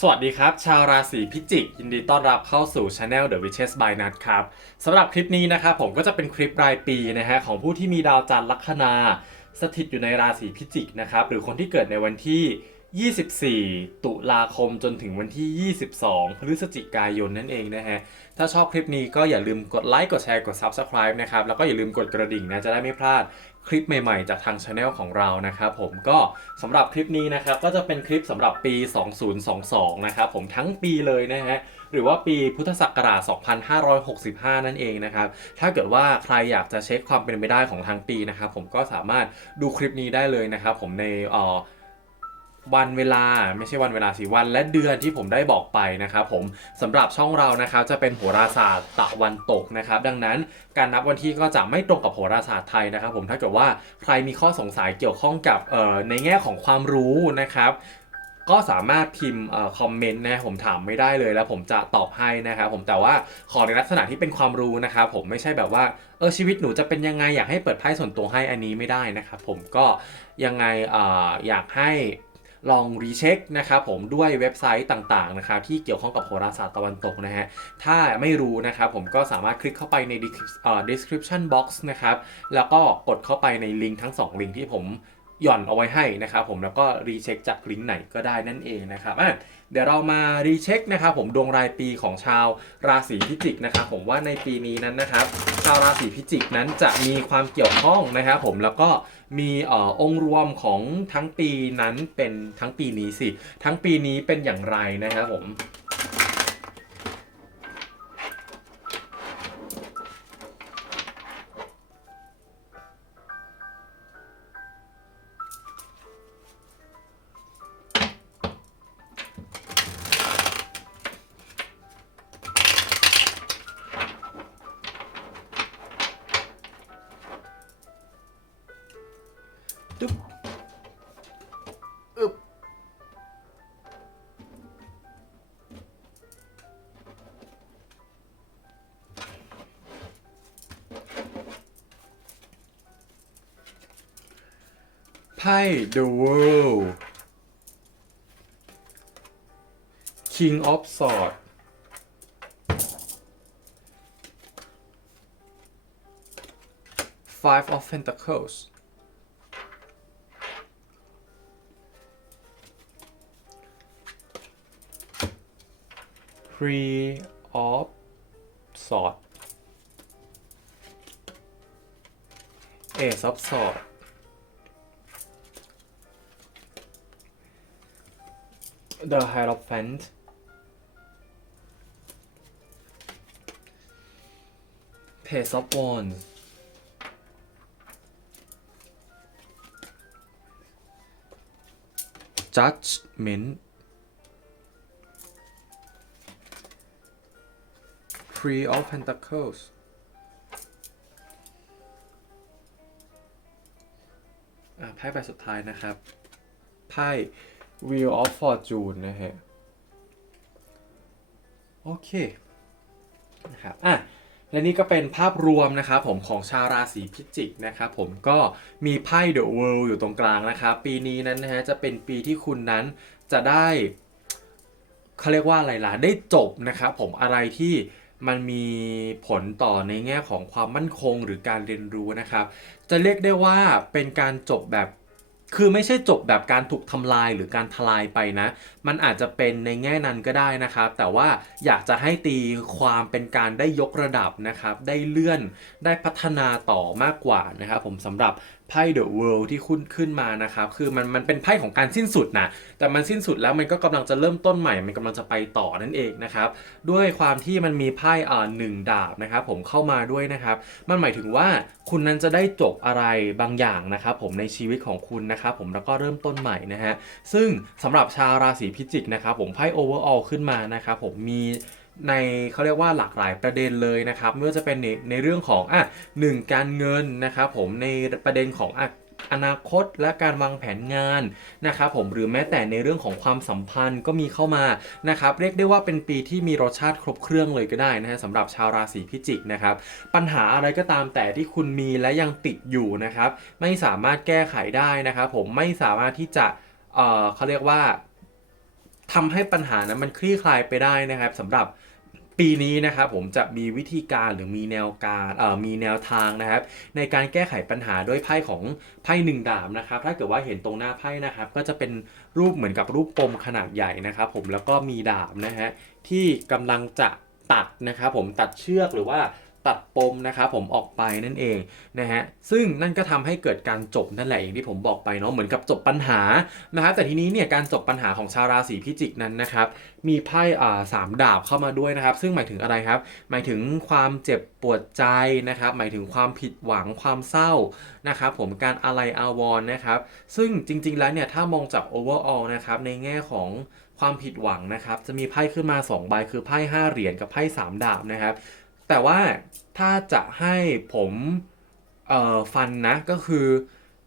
สวัสดีครับ ชาวราศีพิจิก ยินดีต้อนรับเข้าสู่ Channel The Witches by Nut ครับสำหรับคลิปนี้นะครับผมก็จะเป็นคลิปรายปีนะฮะของผู้ที่มีดาวจันทร์ลัคนา สถิตอยู่ในราศีพิจิกนะครับหรือคนที่เกิดในวันที่ 24 ตุลาคมจนถึงวันที่ 22 พฤศจิกายนนั่นเองนะฮะถ้าชอบคลิปนี้ก็อย่าลืมกดไลค์กดแชร์กด Subscribe นะครับแล้วก็อย่าลืมกดกระดิ่งนะจะได้ไม่พลาด คลิปใหม่ๆ จากทางช anel ของเรานะครับผมก็สำหรับคลิปนี้นะครับก็จะเป็นคลิปสำหรับปี 2022 นะครับผมทั้งปีเลยนะฮะหรือว่าปีพุทธศักราช 2565 นั่นเองนะครับ ถ้าเกิดว่าใครอยากจะเช็คความเป็นไปได้ของทางปีนะครับผมก็สามารถดูคลิปนี้ได้เลยนะครับผมในอ่อ วันเวลาไม่ใช่วันเวลาสิวันและเดือนที่ผมได้บอกไปนะครับผมสำหรับช่องเรานะครับจะเป็นโหราศาสตร์ตะวันตกนะครับ ดังนั้นการนับวันที่ก็จะไม่ตรงกับโหราศาสตร์ไทยนะครับ ผมถ้าเกิดว่าใครมีข้อสงสัยเกี่ยวข้องกับในแง่ของความรู้นะครับก็สามารถพิมพ์คอมเมนต์นะผมถามไม่ได้เลยแล้วผมจะตอบให้นะครับผมแต่ว่าขอในลักษณะที่เป็นความรู้นะครับผมไม่ใช่แบบว่าเออชีวิตหนูจะเป็นยังไงอยากให้เปิดไพ่ส่วนตัวให้อันนี้ไม่ได้นะครับผมก็ยังไงอออยากให้ ลองรีเช็คนะครับผมด้วยเว็บไซต์ต่างๆนะครับที่เกี่ยวข้องกับโหราศาสตร์ตะวันตกนะฮะถ้าไม่รู้นะครับผมก็สามารถคลิกเข้าไปใน descrip- เอ่อ description box นะครับแล้วก็กดเข้าไปในลิงก์ทั้งสองลิงก์ที่ผมหย่อนเอาไว้ให้นะครับผมแล้วก็รีเช็คจากลิงก์ไหนก็ได้นั่นเองนะครับอะเดี๋ยวเรามารีเช็คนะครับผมดวงรายปีของชาวราศีพิจิกนะครับผมว่าในปีนี้นั้นนะครับ ชาวราศีพิจิกนั้นจะมีความเกี่ยวข้องนะครับผมแล้วก็ มีเอ่อองค์รวมของทั้งปีนั้นเป็นทั้งปีนี้สิ ทั้งปีนี้เป็นอย่างไรนะครับผม ไพ่ The World King of Swords Five of Pentacles Three of Swords Ace of Swords The Hierophant Page of Wands Judgment Three of Pentacles อะไพ่ใบสุดท้ายนะครับ ไพ่ Wheel of Fortune นะฮะ โอเค นะครับ อะและนี่ก็เป็นภาพรวมนะครับผมของชาวราศีพิจิกนะครับผมก็มีไพ่ The World อยู่ตรงกลางนะครับปีนี้นั้นนะฮะจะเป็นปีที่คุณนั้นจะได้เขาเรียกว่าอะไรล่ะได้จบนะครับผมอะไรที่มันมีผลต่อในแง่ของความมั่นคงหรือการเรียนรู้นะครับ จะเรียกได้ว่าเป็นการจบแบบ คือไม่ใช่จบแบบการถูกทำลายหรือการทลายไปนะ มันอาจจะเป็นในแง่นั้นก็ได้นะครับ แต่ว่าอยากจะให้ตีความเป็นการได้ยกระดับนะครับ ได้เลื่อน ได้พัฒนาต่อมากกว่านะครับ ผมสำหรับ ไพ่ The World ที่ขึ้นขึ้นมานะครับ คือมันมันเป็นไพ่ของการสิ้นสุดนะ แต่มันสิ้นสุดแล้วมันก็กำลังจะเริ่มต้นใหม่ มันกำลังจะไปต่อนั่นเองนะครับ ด้วยความที่มันมีไพ่อ่าหนึ่งดาบนะครับผมเข้ามาด้วยนะครับ มันหมายถึงว่าคุณนั้นจะได้จบอะไรบางอย่างนะครับผมในชีวิตของคุณนะครับผมแล้วก็เริ่มต้นใหม่นะฮะ ซึ่งสำหรับชาวราศีพิจิกนะครับผมไพ่ overall ขึ้นมานะครับผมมี ในเขาเรียกว่าหลากหลายประเด็นเลยนะครับไม่ว่าจะเป็นในในเรื่องของอะหนึ่งการเงินนะครับผมในประเด็นของอะอนาคตและการวางแผนงานนะครับผมหรือแม้แต่ในเรื่องของความสัมพันธ์ก็มีเข้ามานะครับเรียกได้ว่าเป็นปีที่มีรสชาติครบเครื่องเลยก็ได้นะฮะสำหรับชาวราศีพิจิกนะครับปัญหาอะไรก็ตามแต่ที่คุณมีและยังติดอยู่นะครับไม่สามารถแก้ไขได้นะครับผมไม่สามารถที่จะเอ่อเขาเรียกว่าทำให้ปัญหานั้นมันคลี่คลายไปได้นะครับสำหรับ ปีนี้นะครับผมจะมีวิธีการหรือมีแนวการเอ่อมีแนวทางนะครับ ในการแก้ไขปัญหาด้วยไพ่ของไพ่หนึ่งดาบนะครับ ถ้าเกิดว่าเห็นตรงหน้าไพ่นะครับ ก็จะเป็นรูปเหมือนกับรูปปมขนาดใหญ่นะครับ ผมแล้วก็มีดาบนะฮะที่กำลังจะตัดนะครับผมตัดเชือกหรือว่า ตัดปมนะครับผมออกไปนั่นเองนะฮะซึ่งนั่นก็ทำให้เกิดการจบนั่นแหละอย่างที่ผมบอกไปเนาะเหมือนกับจบปัญหานะครับแต่ทีนี้เนี่ยการจบปัญหาของชาวราศีพิจิกนั้นนะครับมีไพ่อ่าสามดาบเข้ามาด้วยนะครับ ซึ่งหมายถึงอะไรครับ หมายถึงความเจ็บปวดใจนะครับ หมายถึงความผิดหวังความเศร้านะครับผมการอะไรอาวรณ์นะครับ ซึ่งจริง ๆ แล้วเนี่ยถ้ามองจาก overall นะครับในแง่ของความผิดหวังนะครับ จะมีไพ่ขึ้นมา 2 ใบคือไพ่5เหรียญกับไพ่3ดาบนะครับ แต่ว่าถ้าจะให้ผมฟันนะก็คือ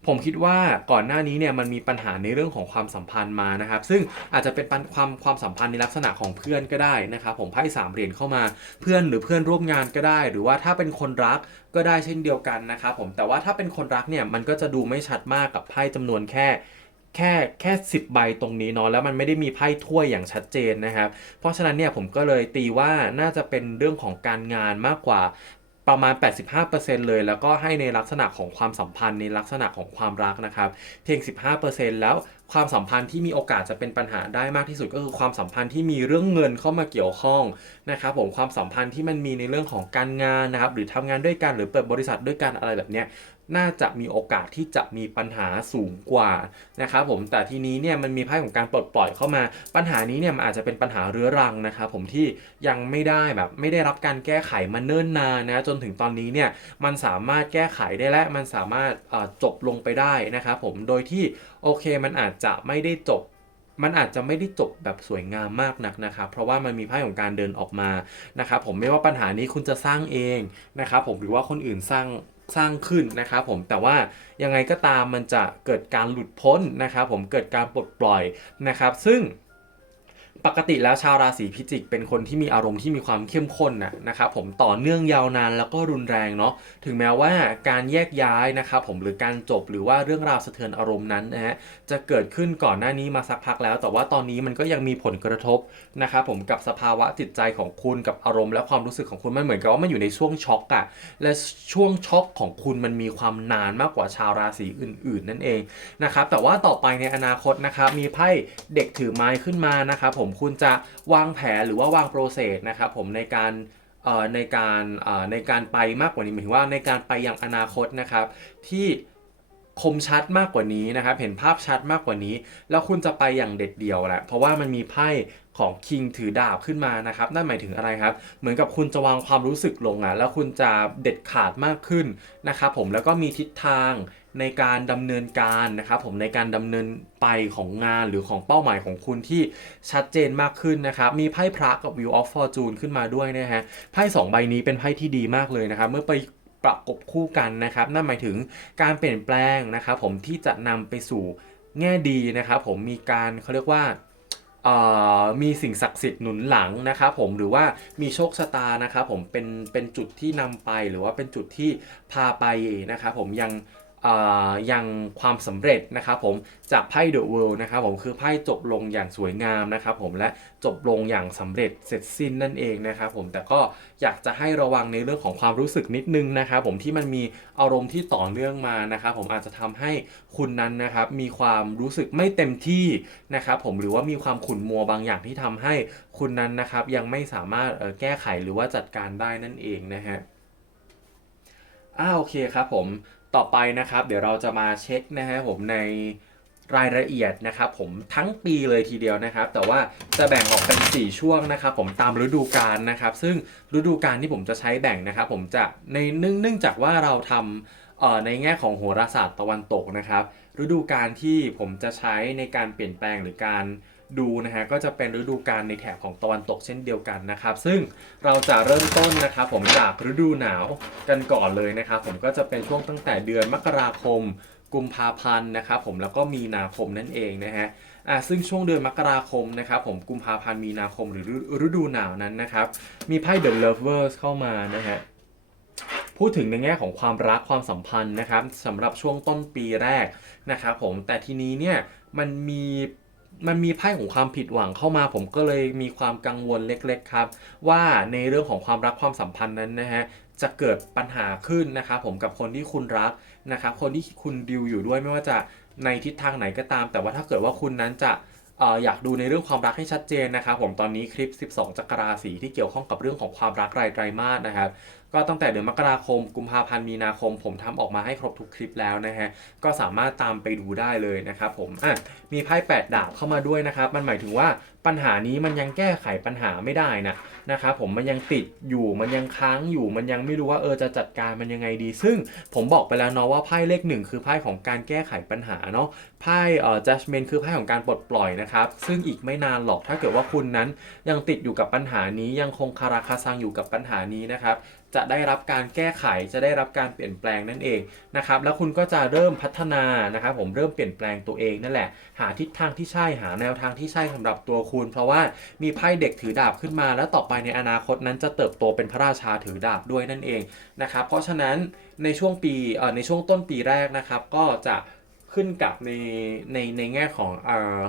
ผมคิดว่าก่อนหน้านี้เนี่ยมันมีปัญหาในเรื่องของความสัมพันธ์มานะครับ ซึ่งอาจจะเป็นความความสัมพันธ์ในลักษณะของเพื่อนก็ได้นะครับ ผมไพ่สามเหรียญเข้ามาเพื่อนหรือเพื่อนร่วมงานก็ได้ หรือว่าถ้าเป็นคนรักก็ได้เช่นเดียวกันนะครับผมแต่ว่าถ้าเป็นคนรักเนี่ยมันก็จะดูไม่ชัดมากกับไพ่จำนวนแค่ แค่แค่สิบใบตรงนี้เนาะแล้วมันไม่ได้มีไพ่ถ้วยอย่างชัดเจนนะครับ เพราะฉะนั้นเนี่ยผมก็เลยตีว่าน่าจะเป็นเรื่องของการงานมากกว่าประมาณ 85%เลย แล้วก็ให้ในลักษณะของความสัมพันธ์ในลักษณะของความรักนะครับ เพียง 15%แล้วความสัมพันธ์ที่มีโอกาสจะเป็นปัญหาได้มากที่สุดก็คือความสัมพันธ์ที่มีเรื่องเงินเข้ามาเกี่ยวข้องนะครับผมความสัมพันธ์ที่มันมีในเรื่องของการงานนะครับหรือทำงานด้วยกันหรือเปิดบริษัทด้วยกันอะไรแบบเนี้ย น่าจะมีโอกาสที่จะมีปัญหาสูงกว่านะครับผมแต่ทีนี้เนี่ยมันมีไพ่ของการปลดปล่อยเข้ามา ปัญหานี้เนี่ยมันอาจจะเป็นปัญหาเรื้อรังนะครับผมที่ยังไม่ได้แบบไม่ได้รับการแก้ไขมาเนิ่นนานนะจนถึงตอนนี้เนี่ยมันสามารถแก้ไขได้และมันสามารถจบลงไปได้นะครับผมโดยที่โอเคมันอาจจะไม่ได้จบมันอาจจะไม่ได้จบแบบสวยงามมากนักนะครับ เพราะว่ามันมีไพ่ของการเดินออกมานะครับผมไม่ว่าปัญหานี้คุณจะสร้างเองนะครับผมหรือว่าคนอื่นสร้าง สร้างขึ้นนะครับผมแต่ว่ายังไงก็ตามมันจะเกิดการหลุดพ้นนะครับผมเกิดการปลดปล่อยนะครับ ซึ่ง ปกติแล้วชาวราศีพิจิก เป็นคนที่มีอารมณ์ที่มีความเข้มข้นนะนะครับผมต่อเนื่องยาวนานแล้วก็รุนแรงเนาะถึงแม้ว่าการแยกย้ายนะครับผมหรือการจบหรือว่าเรื่องราวสะเทือนอารมณ์นั้นนะฮะจะเกิดขึ้นก่อนหน้านี้มาสักพักแล้ว แต่ว่าตอนนี้มันก็ยังมีผลกระทบนะครับผมกับสภาวะจิตใจของคุณกับอารมณ์และความรู้สึกของคุณมันเหมือนกับว่ามันอยู่ในช่วงช็อกอะและช่วงช็อกของคุณมันมีความนานมากกว่าชาวราศีอื่น ๆ นั่นเองนะครับแต่ว่าต่อไปในอนาคตนะครับมีไพ่เด็กถือไม้ขึ้นมานะครับผมคุณจะวางแผนหรือว่าวางโปรเซสนะครับผมในการในการในการไปมากกว่านี้หมายถึงว่าในการไปยังอนาคตนะครับ ที่คมชัดมากกว่านี้นะครับ เห็นภาพชัดมากกว่านี้ แล้วคุณจะไปอย่างเด็ดเดี่ยวแหละเพราะว่ามันมีไพ่ของคิงถือดาบขึ้นมานะครับ นั่นหมายถึงอะไรครับ เหมือนกับคุณจะวางความรู้สึกลงอะแล้วคุณจะเด็ดขาดมากขึ้นนะครับผมแล้วก็มีทิศทาง ในการดำเนินการนะครับผมในการดำเนินไปของงานหรือของเป้าหมายของคุณที่ชัดเจนมากขึ้นนะครับ มีไพ่พระกับ Wheel of Fortune ขึ้นมาด้วยนะฮะไพ่สองใบนี้เป็นไพ่ที่ดีมากเลยนะครับเมื่อไปประกบคู่กันนะครับ นั่นหมายถึงการเปลี่ยนแปลงนะครับผมที่จะนำไปสู่แง่ดีนะครับผมมีการเขาเรียกว่ามีสิ่งศักดิ์สิทธิ์หนุนหลังนะครับผมหรือว่ามีโชคชะตานะครับผมเป็นเป็นจุดที่นำไปหรือว่าเป็นจุดที่พาไปนะครับผมยัง ยังความสำเร็จนะครับผมจากไพ่เดอะเวิลด์นะครับผมคือไพ่จบลงอย่างสวยงามนะครับผมและจบลงอย่างสำเร็จเสร็จสิ้นนั่นเองนะครับผมแต่ก็อยากจะให้ระวังในเรื่องของความรู้สึกนิดนึงนะครับผมที่มันมีอารมณ์ที่ต่อเนื่องมานะครับผมอาจจะทำให้คุณนั้นนะครับมีความรู้สึกไม่เต็มที่นะครับผมหรือว่ามีความขุ่นมัวบางอย่างที่ทำให้คุณนั้นนะครับยังไม่สามารถแก้ไขหรือว่าจัดการได้นั่นเองนะฮะอ่าโอเคครับผม ต่อไปนะครับ เดี๋ยวเราจะมาเช็คนะฮะผมในรายละเอียดนะครับผมทั้งปีเลยทีเดียวนะครับ แต่ว่าจะแบ่งออกเป็น 4 ช่วงนะครับ ผมตามฤดูกาลนะครับ ซึ่งฤดูกาลที่ผมจะใช้แบ่งนะครับ ผมจะในเนื่องจากว่าเราทำในแง่ของโหราศาสตร์ตะวันตกนะครับ ฤดูกาลที่ผมจะใช้ในการเปลี่ยนแปลงหรือการ ดูนะฮะก็จะเป็นฤดูกาลในแถบของตะวันตกเช่นเดียวกันนะครับ ซึ่งเราจะเริ่มต้นนะครับผมจากฤดูหนาวกันก่อนเลยนะครับผมก็จะเป็นช่วงตั้งแต่เดือนมกราคมกุมภาพันธ์นะครับผมแล้วก็มีนาคมนั่นเองนะฮะอ่าซึ่งช่วงเดือนมกราคมนะครับผมกุมภาพันธ์มีนาคมหรือฤดูหนาวนั้นนะครับมีไพ่ The Lovers เข้ามานะฮะพูดถึงในแง่ของความรักความสัมพันธ์นะครับสำหรับช่วงต้นปีแรกนะครับผมแต่ทีนี้เนี่ยมันมี มันมีไพ่ของความผิดหวังเข้ามา ผมก็เลยมีความกังวลเล็ก ๆ ครับ ว่าในเรื่องของความรักความสัมพันธ์นั้นนะฮะจะเกิดปัญหาขึ้นนะครับผมกับคนที่คุณรักนะครับคนที่คุณดิวอยู่ด้วยไม่ว่าจะในทิศทางไหนก็ตาม แต่ว่าถ้าเกิดว่าคุณนั้นจะเอ่ออยากดูในเรื่องความรักให้ชัดเจนนะครับผมตอนนี้คลิป 12 จักรราศีที่เกี่ยวข้องกับเรื่องของความรักรายไตรมาสนะครับ ก็ตั้งแต่เดือนมกราคม กุมภาพันธ์มีนาคม ผมทำออกมาให้ครบทุกคลิปแล้วนะฮะก็สามารถตามไปดูได้เลยนะครับผมอะมีไพ่แปดดาบเข้ามาด้วยนะครับ มันหมายถึงว่าปัญหานี้มันยังแก้ไขปัญหาไม่ได้นะนะครับผมมันยังติดอยู่มันยังค้างอยู่มันยังไม่รู้ว่าเออจะจัดการมันยังไงดี ซึ่งผมบอกไปแล้วเนาะว่าไพ่เลขหนึ่งคือไพ่ของการแก้ไขปัญหาเนาะไพ่เอ่อ judgment คือไพ่ของการปลดปล่อยนะครับซึ่งอีกไม่นานหรอกถ้าเกิดว่าคุณนั้นยังติดอยู่กับปัญหานี้ยังคงคาราคาซังอยู่กับปัญหานี้นะครับ จะได้รับการแก้ไขจะได้รับการเปลี่ยนแปลงนั่นเองนะครับแล้วคุณก็จะเริ่มพัฒนานะครับผมเริ่มเปลี่ยนแปลงตัวเองนั่นแหละ หาทิศทางที่ใช่หาแนวทางที่ใช่สำหรับตัวคุณ เพราะว่ามีไพ่เด็กถือดาบขึ้นมา แล้วต่อไปในอนาคตนั้นจะเติบโตเป็นพระราชาถือดาบด้วยนั่นเองนะครับเพราะฉะนั้นในช่วงปีเอ่อในช่วงต้นปีแรกนะครับก็จะขึ้นกับในในในแง่ของเอ่อ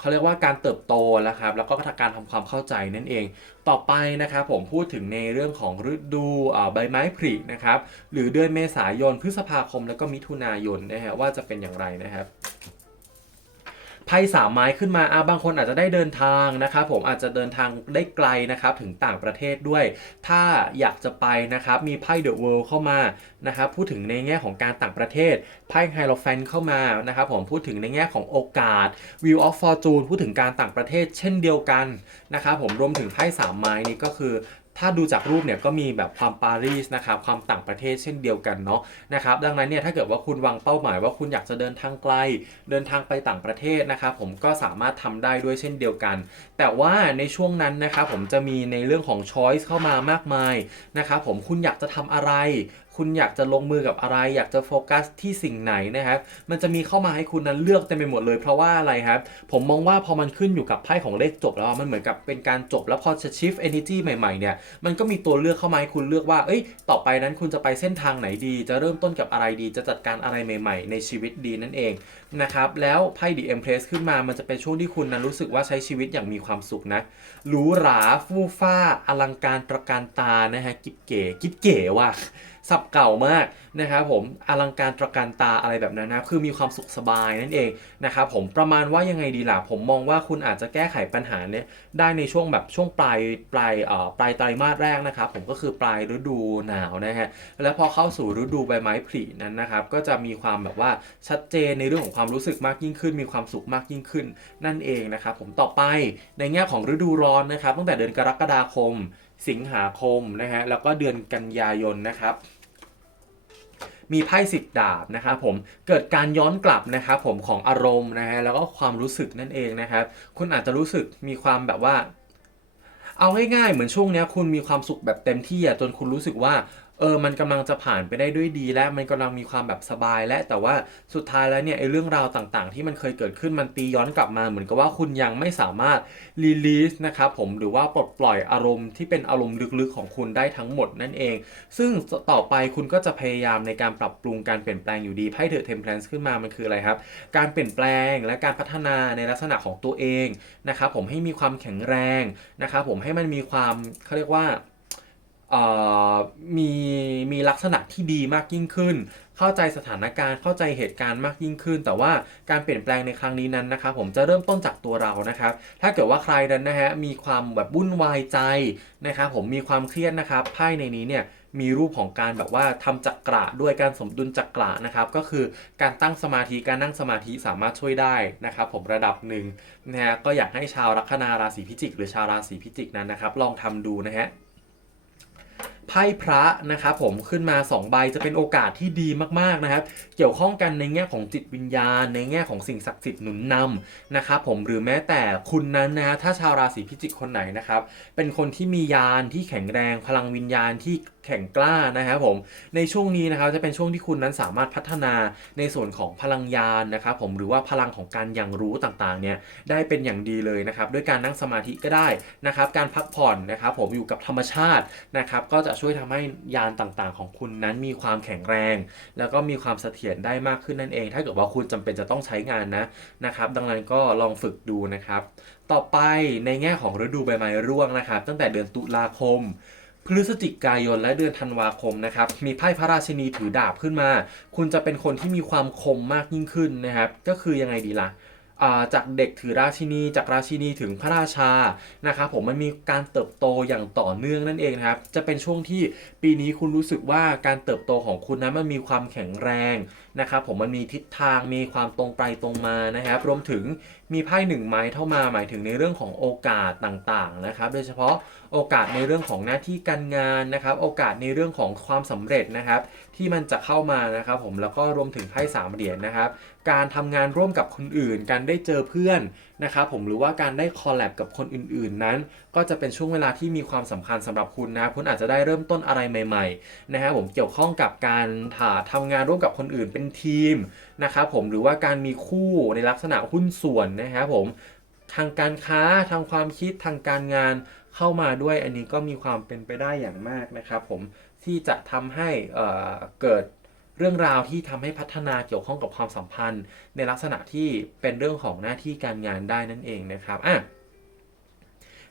เขาเรียกว่าการเติบโตนะครับแล้วก็การทำความเข้าใจนั่นเอง ต่อไปนะครับผมพูดถึงในเรื่องของฤดูใบไม้ผลินะครับหรือเดือนเมษายนพฤษภาคมแล้วก็มิถุนายนนะฮะว่าจะเป็นอย่างไรนะครับ ไพ่สามไม้ขึ้นมาอะบางคนอาจจะได้เดินทางนะครับผมอาจจะเดินทางได้ไกลนะครับถึงต่างประเทศด้วย ถ้าอยากจะไปนะครับมีไพ่เดอะเวิลด์เข้ามานะครับพูดถึงในแง่ของการต่างประเทศไพ่ไฮโลแฟนเข้ามานะครับผมพูดถึงในแง่ของโอกาส Wheel of Fortune พูดถึงการต่างประเทศเช่นเดียวกันนะครับผมรวมถึงไพ่สามไม้นี้ก็คือ ถ้าดูจากรูปเนี่ยก็มีแบบความปารีสนะครับความต่างประเทศเช่นเดียวกันเนาะนะครับดังนั้นเนี่ยถ้าเกิดว่าคุณวางเป้าหมายว่าคุณอยากจะเดินทางไกล เดินทางไปต่างประเทศนะครับผมก็สามารถทำได้ด้วยเช่นเดียวกัน แต่ว่าในช่วงนั้นนะครับผมจะมีในเรื่องของช้อยส์เข้ามามากมายนะครับผมคุณอยากจะทำอะไรคุณอยากจะลงมือกับอะไร อยากจะโฟกัสที่สิ่งไหนนะครับ มันจะมีเข้ามาให้คุณนั้นเลือกเต็มไปหมดเลย เพราะว่าอะไรครับ ผมมองว่าพอมันขึ้นอยู่กับไพ่ของเลขจบแล้วมันเหมือนกับเป็นการจบแล้วพอจะ shift energy ใหม่ๆเนี่ย มันก็มีตัวเลือกเข้ามาให้คุณเลือกว่า เอ้ย ต่อไปนั้นคุณจะไปเส้นทางไหนดี จะเริ่มต้นกับอะไรดี จะจัดการอะไรใหม่ ๆ ในชีวิตดีนั่นเองนะครับ แล้วไพ่ The Empress ขึ้นมา มันจะเป็นช่วงที่คุณนั้นรู้สึกว่าใช้ชีวิตอย่างมีความสุขนะ หรูหราฟู่ฟ้า อลังการตระการตา นะฮะ กิ๊บเก๋ กิ๊บเก๋ว่ะ สับเก่ามากนะครับผมอลังการตระการตาอะไรแบบนั้นนะคือมีความสุขสบายนั่นเองนะครับผมประมาณว่ายังไงดีล่ะผมมองว่าคุณอาจจะแก้ไขปัญหาเนี้ยได้ในช่วงแบบช่วงปลายปลายเอ่อปลายไตรมาสแรกนะครับผมก็คือปลายฤดูหนาวนะฮะแล้วพอเข้าสู่ฤดูใบไม้ผลินั้นนะครับก็จะมีความแบบว่าชัดเจนในเรื่องของความรู้สึกมากยิ่งขึ้น มีความสุขมากยิ่งขึ้นนั่นเองนะครับผมต่อไปในแง่ของฤดูร้อนนะครับตั้งแต่เดือนกรกฎาคม สิงหาคมนะฮะแล้วก็เดือนกันยายนนะครับมีไพ่สิบดาบนะครับผมเกิดการย้อนกลับนะครับผมของอารมณ์นะฮะแล้วก็ความรู้สึกนั่นเองนะครับ คุณอาจจะรู้สึกมีความแบบว่า เอาง่ายๆเหมือนช่วงเนี้ยคุณมีความสุขแบบเต็มที่อะจนคุณรู้สึกว่า เออมันกำลังจะผ่านไปได้ด้วยดี และมันกำลังมีความแบบสบาย และแต่ว่าสุดท้ายแล้วเนี่ยไอ้เรื่องราวต่างๆ ที่มันเคยเกิดขึ้นมันตีย้อนกลับมา เหมือนกับว่าคุณยังไม่สามารถรีลีสนะครับผมหรือว่าปลดปล่อยอารมณ์ที่เป็นอารมณ์ลึกๆของคุณได้ทั้งหมดนั่นเอง ซึ่งต่อไปคุณก็จะพยายามในการปรับปรุงการเปลี่ยนแปลงอยู่ดีไพ่เดอะเทมเพลนขึ้นมามันคืออะไรครับ การเปลี่ยนแปลงและการพัฒนาในลักษณะของตัวเองนะครับผมให้มีความแข็งแรงนะครับผมให้มันมีความเขาเรียกว่า มีมีลักษณะที่ดีมากยิ่งขึ้น เข้าใจสถานการณ์เข้าใจเหตุการณ์มากยิ่งขึ้น แต่ว่าการเปลี่ยนแปลงในครั้งนี้นั้นนะครับผมจะเริ่มต้นจากตัวเรานะครับ ถ้าเกิดว่าใครนั้นนะฮะมีความแบบวุ่นวายใจนะครับผมมีความเครียดนะครับไพ่ในนี้เนี่ยมีรูปของการแบบว่าทำจักระด้วยการสมดุลจักระนะครับ ก็คือการตั้งสมาธิการนั่งสมาธิสามารถช่วยได้นะครับ ผมระดับหนึ่งนะฮะก็อยากให้ชาวลัคนาราศีพิจิก หรือชาวราศีพิจิกนั้นนะครับ ลองทำดูนะฮะ ไพ่พระนะครับผมขึ้นมา 2 ใบจะเป็นโอกาสที่ดีมากๆนะครับ เกี่ยวข้องกันในแง่ของจิตวิญญาณ ในแง่ของสิ่งศักดิ์สิทธิ์หนุนนำนะครับผมหรือแม้แต่คุณนั้นนะฮะถ้าชาวราศีพิจิกคนไหนนะครับเป็นคนที่มียานที่แข็งแรงพลังวิญญาณที่แข็งกล้านะครับผมในช่วงนี้นะครับจะเป็นช่วงที่คุณนั้นสามารถพัฒนาในส่วนของพลังยานนะครับผมหรือว่าพลังของการยังรู้ต่างๆเนี่ยได้เป็นอย่างดีเลยนะครับด้วยการนั่งสมาธิก็ได้นะครับการพักผ่อนนะครับผมอยู่กับธรรมชาตินะครับก็จะช่วยทำให้ยานต่างๆ ของคุณนั้นมีความแข็งแรง แล้วก็มีความเสถียรได้มากขึ้นนั่นเอง ถ้าเกิดว่าคุณจำเป็นจะต้องใช้งานนะนะครับดังนั้นก็ลองฝึกดูนะครับ ต่อไปในแง่ของฤดูใบไม้ร่วงนะครับตั้งแต่เดือนตุลาคม พฤศจิกายนและเดือนธันวาคมนะครับ มีไพ่พระราชินีถือดาบขึ้นมา คุณจะเป็นคนที่มีความคมมากยิ่งขึ้นนะครับ ก็คือยังไงดีล่ะอ่า จากเด็กถือราชินี จากราชินีถึงพระราชานะครับผมมันมีการเติบโตอย่างต่อเนื่องนั่นเองนะครับ จะเป็นช่วงที่ปีนี้คุณรู้สึกว่าการเติบโตของคุณนั้นมันมีความแข็งแรงนะครับผมมันมีทิศทางมีความตรงไปตรงมานะครับ รวมถึงมีไพ่หนึ่งไม้เข้ามาหมายถึงในเรื่องของโอกาสต่างๆนะครับ โดยเฉพาะโอกาสในเรื่องของหน้าที่การงานนะครับ โอกาสในเรื่องของความสำเร็จนะครับ ที่มันจะเข้ามานะครับ ผมแล้วก็รวมถึงไพ่สามเหรียญนะครับ การทำงานร่วมกับคนอื่น การได้เจอเพื่อนนะครับผมหรือว่าการได้คอลแลบกับคนอื่นๆ นั้น ก็จะเป็นช่วงเวลาที่มีความสำคัญสำหรับคุณนะคุณอาจจะได้เริ่มต้นอะไรใหม่ๆนะครับผมเกี่ยวข้องกับการถ่าทำงานร่วมกับคนอื่นเป็นทีมนะครับผมหรือว่าการมีคู่ในลักษณะหุ้นส่วนนะครับผมทางการค้าทางความคิดทางการงานเข้ามาด้วยอันนี้ก็มีความเป็นไปได้อย่างมากนะครับผมที่จะทำให้เเกิด เรื่องราวที่ทำให้พัฒนาเกี่ยวข้องกับความสัมพันธ์ ในลักษณะที่เป็นเรื่องของหน้าที่การงานได้นั่นเองนะครับอะ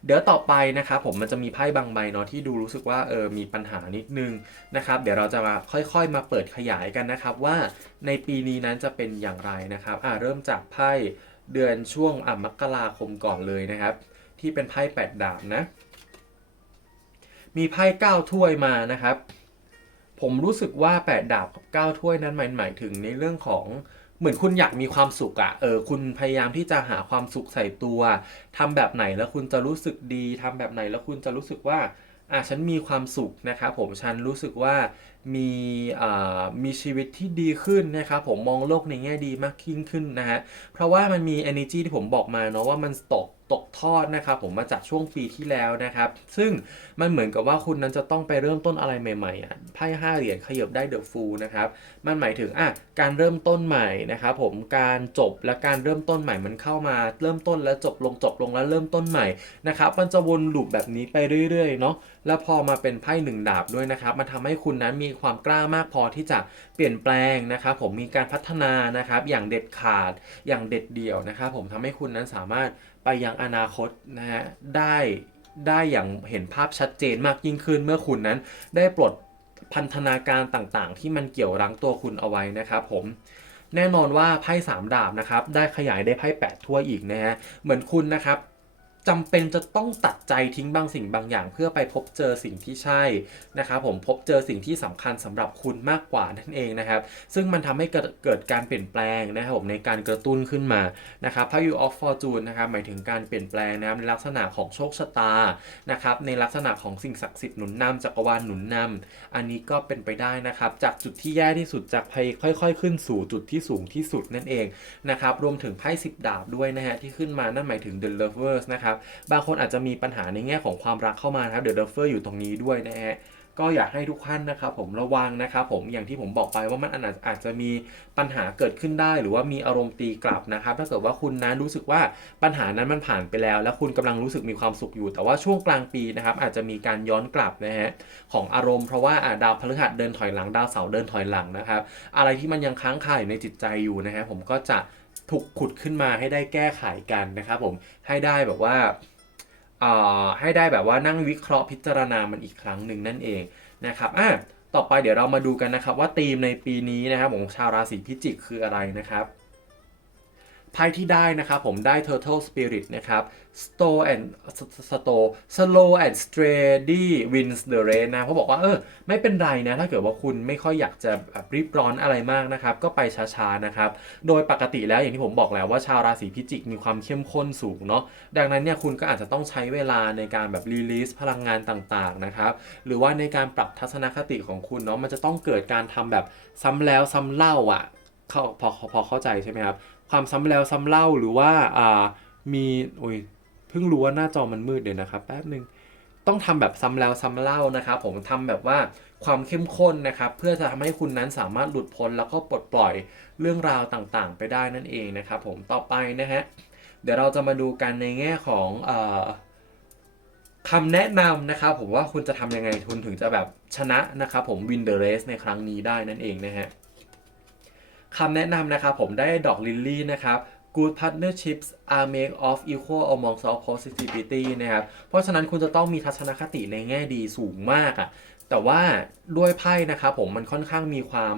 เดี๋ยวต่อไปนะครับผมมันจะมีไพ่บางใบเนาะที่ดูรู้สึกว่าเออมีปัญหานิดนึงนะครับ เดี๋ยวเราจะมาค่อยๆ มาเปิดขยายกันนะครับ ว่าในปีนี้นั้นจะเป็นอย่างไรนะครับอะเริ่มจากไพ่เดือนช่วงอะมกราคมก่อนเลยนะครับ ที่เป็นไพ่แปดดาบนะ มีไพ่เก้าถ้วยมานะครับ ผมรู้สึกว่า 8 ดาบกับ 9 ถ้วยนั้นหมายหมายถึงในเรื่องของเหมือนคุณอยากมีความสุขอะเออคุณพยายามที่จะหาความสุขใส่ตัวทำแบบไหนแล้วคุณจะรู้สึกดีทำแบบไหนแล้วคุณจะรู้สึกว่าอะฉันมีความสุขนะครับผมฉันรู้สึกว่ามีอ่ามีชีวิตที่ดีขึ้นนะครับผมมองโลกในแง่ดีมากยิ่งขึ้นนะฮะเพราะว่ามันมี energy ที่ผมบอกมาเนาะว่ามันตกตกทอดนะครับผมมาจากช่วงปีที่แล้วนะครับซึ่งมันเหมือนกับว่าคุณนั้นจะต้องไปเริ่มต้นอะไรใหม่ๆอะไพ่ห้าเหรียญขยับได้เดอะฟูลนะครับมันหมายถึงอะการเริ่มต้นใหม่นะครับผมการจบและการเริ่มต้นใหม่มันเข้ามาเริ่มต้นแล้วจบลงจบลงแล้วเริ่มต้นใหม่นะครับมันจะวนลูปแบบนี้ไปเรื่อยๆเนาะแล้วพอมาเป็นไพ่หนึ่งดาบด้วยนะครับมันทำให้คุณนั้นมีีความกล้ามากพอที่จะเปลี่ยนแปลงนะครับผมมีการพัฒนานะครับอย่างเด็ดขาดอย่างเด็ดเดี่ยวนะครับผมทำให้คุณนั้นสามารถไปยังอนาคตนะฮะได้ได้อย่างเห็นภาพชัดเจนมากยิ่งขึ้น เมื่อคุณนั้นได้ปลดพันธนาการต่างๆ ที่มันเกี่ยวรั้งตัวคุณเอาไว้นะครับผมแน่นอนว่าไพ่สามดาบนะครับได้ขยายได้ไพ่แปดถ้วอีกนะฮะเหมือนคุณนะครับ จำเป็นจะต้องตัดใจทิ้งบางสิ่งบางอย่าง เพื่อไปพบเจอสิ่งที่ใช่นะครับผมพบเจอสิ่งที่สำคัญสำหรับคุณมากกว่านั่นเองนะครับ ซึ่งมันทำให้เกิดเกิดการเปลี่ยนแปลงนะครับผมในการกระตุ้นขึ้นมานะครับพายุ of fortune นนะครับหมายถึงการเปลี่ยนแปลงนะครับในลักษณะของโชคชะตานะครับในลักษณะของสิ่งศักดิ์สิทธิ์หนุนนำจักรวาลหนุนนำอันนี้ก็เป็นไปได้นะครับจากจุดที่แย่ที่สุดจากภัยค่อย ๆ ขึ้นสู่จุดที่สูงที่สุดนั่นเองนะครับรวมถึงไพ่สิบดาบด้วยนะฮะที่ขึ้นมานั่นหมายถึง the lovers นะครับบางคนอาจจะมีปัญหาในแง่ของความรักเข้ามานะครับเดี๋ยวเดฟเฟอร์อยู่ตรงนี้ด้วยนะฮะ ก็อยากให้ทุกท่านนะครับผมระวังนะครับผมอย่างที่ผมบอกไปว่ามันอาจจะมีปัญหาเกิดขึ้นได้ หรือว่ามีอารมณ์ตีกลับนะครับ ถ้าเกิดว่าคุณนะรู้สึกว่าปัญหานั้นมันผ่านไปแล้ว แล้วคุณกำลังรู้สึกมีความสุขอยู่ แต่ว่าช่วงกลางปีนะครับอาจจะมีการย้อนกลับนะฮะของอารมณ์เพราะว่าดาวพฤหัสเดินถอยหลังดาวเสาร์เดินถอยหลังนะครับอะไรที่มันยังค้างคาอยู่ในจิตใจอยู่นะฮะผมก็จะถูกขุดขึ้นมาให้ได้แก้ไขกันนะครับผมให้ได้แบบว่า ให้ได้แบบว่านั่งวิเคราะห์พิจารณามันอีกครั้งหนึ่งนั่นเองนะครับอะต่อไปเดี๋ยวเรามาดูกันนะครับว่าธีมในปีนี้นะครับของชาวราศีพิจิกคืออะไรนะครับ ไพ่ที่ได้นะครับผมได้ Turtle Spirit นะครับ Slow and Slow Slow and Steady wins the race นะเขาบอกว่าเออไม่เป็นไรนะ ถ้าเกิดว่าคุณไม่ค่อยอยากจะรีบร้อนอะไรมากนะครับ ก็ไปช้าๆนะครับ โดยปกติแล้วอย่างที่ผมบอกแล้วว่าชาวราศีพิจิกมีความเข้มข้นสูงเนาะดังนั้นเนี่ยคุณก็อาจจะต้องใช้เวลาในการแบบรีลีสพลังงานต่างๆนะครับหรือว่าในการปรับทัศนคติของคุณเนาะมันจะต้องเกิดการทำแบบซ้ำแล้วซ้ำเล่าอะพอพอเข้าใจใช่ไหมครับ ความซ้ำแล้วซ้ำเล่าหรือว่าอ่ามีโอ้ยเพิ่งรู้ว่าหน้าจอมันมืดเดี๋ยวนะครับแป๊บหนึ่งต้องทำแบบซ้ำแล้วซ้ำเล่านะครับผมทำแบบว่าความเข้มข้นนะครับเพื่อจะทำให้คุณนั้นสามารถหลุดพ้นแล้วก็ปลดปล่อยเรื่องราวต่างๆ ไปได้นั่นเองนะครับผมต่อไปนะฮะเดี๋ยวเราจะมาดูกันในแง่ของอคำแนะนำนะครับผมว่าคุณจะทำยังไงคุณถึงจะแบบชนะนะครับผม win the race ในครั้งนี้ได้นั่นเองนะฮะ คำแนะนำนะครับผมได้ดอกลิลลี่นะครับ Good partnerships are made of equal among of positivity นะครับ เพราะฉะนั้นคุณจะต้องมีทัศนคติในแง่ดีสูงมากอะแต่ว่าด้วยไพ่นะครับผมมันค่อนข้างมีความ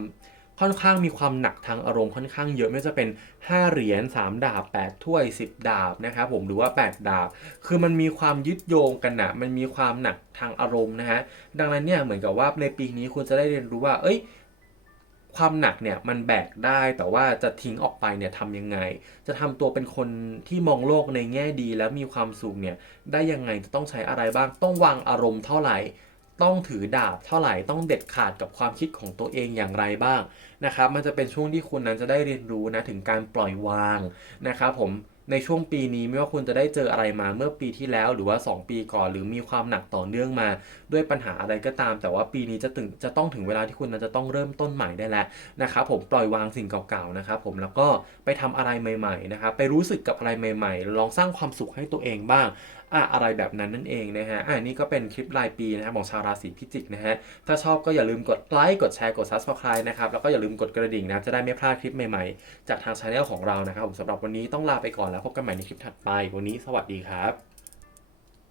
ค่อนข้างมีความหนักทางอารมณ์ค่อนข้างเยอะไม่ว่าจะเป็น 5 เหรียญ3ดาบ 8 ถ้วย 10 ดาบนะครับผมหรือว่า 8 ดาบ คือมันมีความยึดโยงกันนะมันมีความหนักทางอารมณ์นะฮะดังนั้นเนี่ยเหมือนกับว่าในปีนี้คุณจะได้เรียนรู้ว่า เอ้ย ความหนักเนี่ยมันแบกได้แต่ว่าจะทิ้งออกไปเนี่ยทำยังไง จะทำตัวเป็นคนที่มองโลกในแง่ดีแล้วมีความสุขเนี่ยได้ยังไงจะต้องใช้อะไรบ้าง ต้องวางอารมณ์เท่าไหร่ ต้องถือดาบเท่าไหร่ต้องเด็ดขาดกับความคิดของตัวเองอย่างไรบ้างนะครับมันจะเป็นช่วงที่คุณนั้นจะได้เรียนรู้นะถึงการปล่อยวางนะครับผม ในช่วงปีนี้ไม่ว่าคุณจะได้เจออะไรมาเมื่อปีที่แล้วหรือว่า 2 ปีก่อน หรือมีความหนักต่อเนื่องมา ด้วยปัญหาอะไรก็ตาม แต่ว่าปีนี้จะถึงจะต้องถึงเวลาที่คุณนั้นจะต้องเริ่มต้นใหม่ได้แล้วนะครับผมปล่อยวางสิ่งเก่าๆนะครับผมแล้วก็ไปทำอะไรใหม่ๆนะครับไปรู้สึกกับอะไรใหม่ ๆ ลองสร้างความสุขให้ตัวเองบ้าง อะอะไรแบบนั้นนั่นเองนะฮะอะนี่ก็เป็นคลิปรายปีนะครับของชาวราศีพิจิกนะฮะถ้าชอบก็อย่าลืมกดไลค์กดแชร์กดซับสไคร b e นะครับแล้วก็อย่าลืมกดกระดิ่งนะจะได้ไม่พลาดคลิปใหม่ๆ จากทางช anel ของเรานะครับผมสำหรับวันนี้ต้องลาไปก่อนแล้วพบกันใหม่ในคลิปถัดไปวันนี้สวัสดีครับ